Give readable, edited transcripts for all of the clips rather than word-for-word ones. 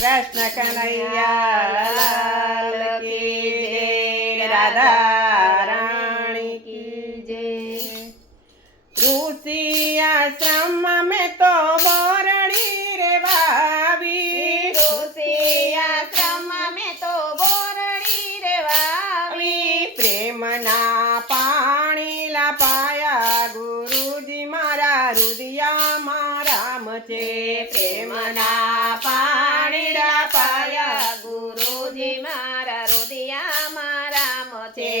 કૃષ્ણ કનૈયા લાલ કી જય, રાધા રાણી કી જય। ઋષિ આશ્રમ મેં તો બોરડી રે વાવી, ઋષિ આશ્રમ મેં તો બોરડી રે વાવી, પ્રેમના પાણી લાપાયા ગુરુજી મારા રુદિયામાં રામ છે। પ્રેમના પાણી લાપાયા ગુરુજી મારા હૃદયમાં રામ છે।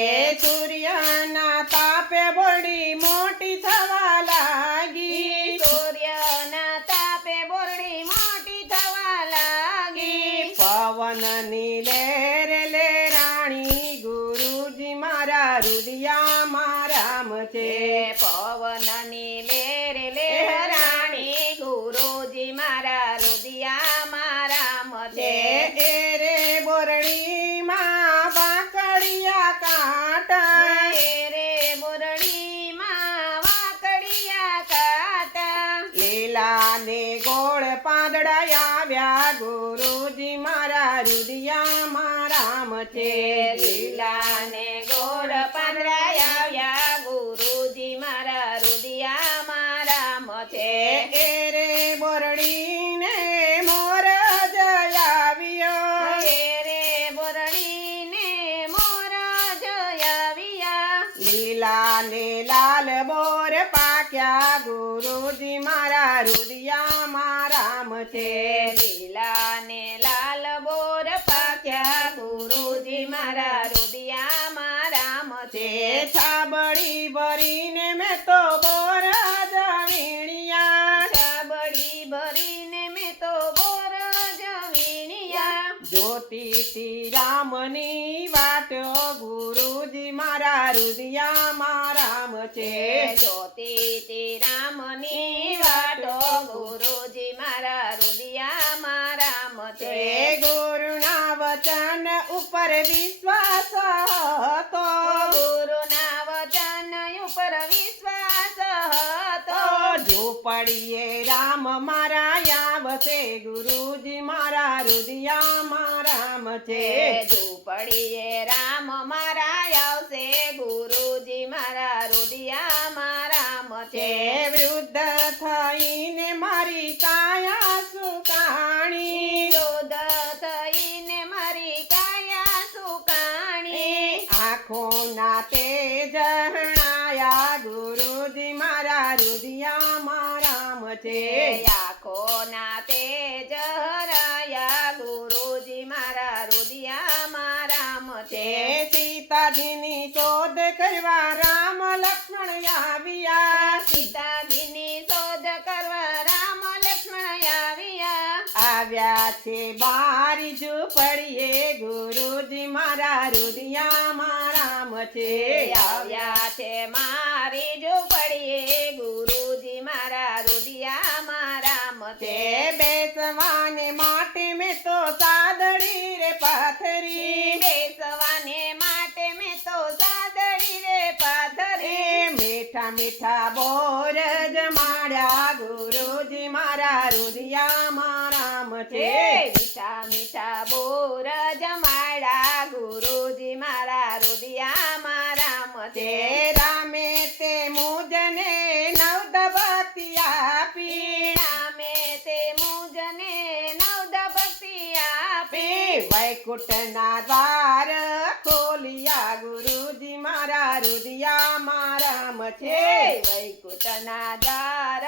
સૂર્યના તાપે બોરડી મોટી થવા લાગી, સૂર્યના તાપે બોરડી મોટી થવા લાગી, પવનની લહેર લહેરાણી ગુરુજી મારા રુદિયામાં રામ છે। પવનની લેર લહેરાણી ગુરુજી મારા હૃદયમાં રામ છે। એ રે બોરડીમાં વાંકડિયા કાંટા, રે બોરડીમાં વાકડિયા કાંટા, લીલા ને ગોળ પાંદડા આવ્યા ગુરુજી મારા રુદિયામાં રામ છે। લીલા ને ગોળ પાંદડા આવ્યા ગુરુજી મારા હૃદયમાં રામ છે। એ રે બોરડીને મોર જયાવ્યો, રે બોરડીને મોર જોયાવ્યા, લીલા ને લાલ બોર પાક્યા ગુરુજી મારા રુદિયામાં રામ છે। લીલા ને લાલ બોર પાક્યા ગુરુજી મારા હૃદયમાં રામ છે। છાબડી ભરીને મેં તો બોર જવીણ્યા, છાબડી ભરીને મેં તો બોર જવીણ્યા, જોતી રામની વાટો ગુરુજી મારા રુદિયામાં રામ છે। જોતી રામની વાટો ગુરુજી મારા હૃદયમાં રામ છે। ગુરુના વચન ઉપર વિશ્વાસ હતો, ગુરુના વચન ઉપર વિશ્વાસ હતો, ઝૂંપડીએ રામ મારા આવશે ગુરુજી મારા રુદિયામાં રામ છે। ઝૂંપડીએ રામ મારા આવશે ગુરુજી મારા હૃદયમાં રામ છે। વૃદ્ધ થઈને મારી કાયા સુકાણી, વૃદ્ધ થઈને મારી કાયા સુકાણી, આંખોના તેજ હણાયા ગુરુજી મારા રુદિયામાં રામ છે। આંખોના તેજ હરાયા ગુરુજી મારા હૃદયમાં રામ છે। સીતાજીની શોધ કરવા રામ લક્ષ્મણ આવ્યા, સીતાજીની શોધ કરવા રામ લક્ષ્મણ આવ્યા છે બારી ઝૂંપડીએ ગુરુજી મારા રુદિયામાં રામ છે। આવ્યા છે મારી ઝૂંપડીએ ગુરુજી મારા હૃદયમાં રામ છે। બેસવાને માટે મેં તો સાદડી રે પાથરી, બેસવાને માટે મેં તો સાદડી રે પાથરી, મીઠા મીઠા બોર જમાડ્યા ગુરુજી મારા રુદિયામાં રામ છે। મીઠા મીઠા બોર જમાડા ગુરુજી મારા હૃદયમાં રામ છે। રામે તે મુજને નવદ ભક્તિ આપી, રામે તે મુજને નવદ ભક્તિ આપી, વૈકુંઠના દ્વાર ખોલિયા ગુરુજી મારા રુદિયામાં રામ છે। વૈકુંઠના દ્વાર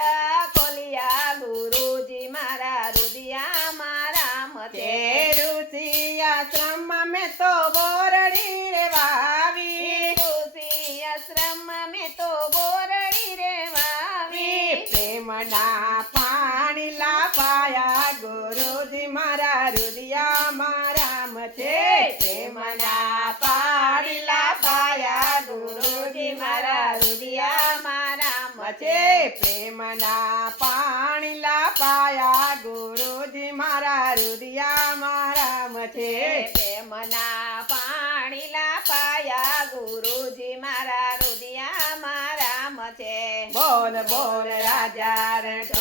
ખોલિયા ગુરુજી મારા હૃદયમાં રામ છે। ઋષિ આશ્રમ મેં તો બોરડી રે વાવી, ઋષિ આશ્રમ મેં તો બોરડી રે વાવી, પ્રેમના પાણી લાપાયા ગુરુજી મારા રુદિયામાં રામ છે। પ્રેમના પાણી લાપાયા ગુરુજી મારા હૃદયમાં રામ છે। પ્રેમના પાણી લાપાયા ગુરુજી મારા રુદિયામાં રામ છે। પ્રેમના પાણી લાપાયા ગુરુજી મારા હૃદયમાં રામ છે। બોલ બોલ રાજા રણ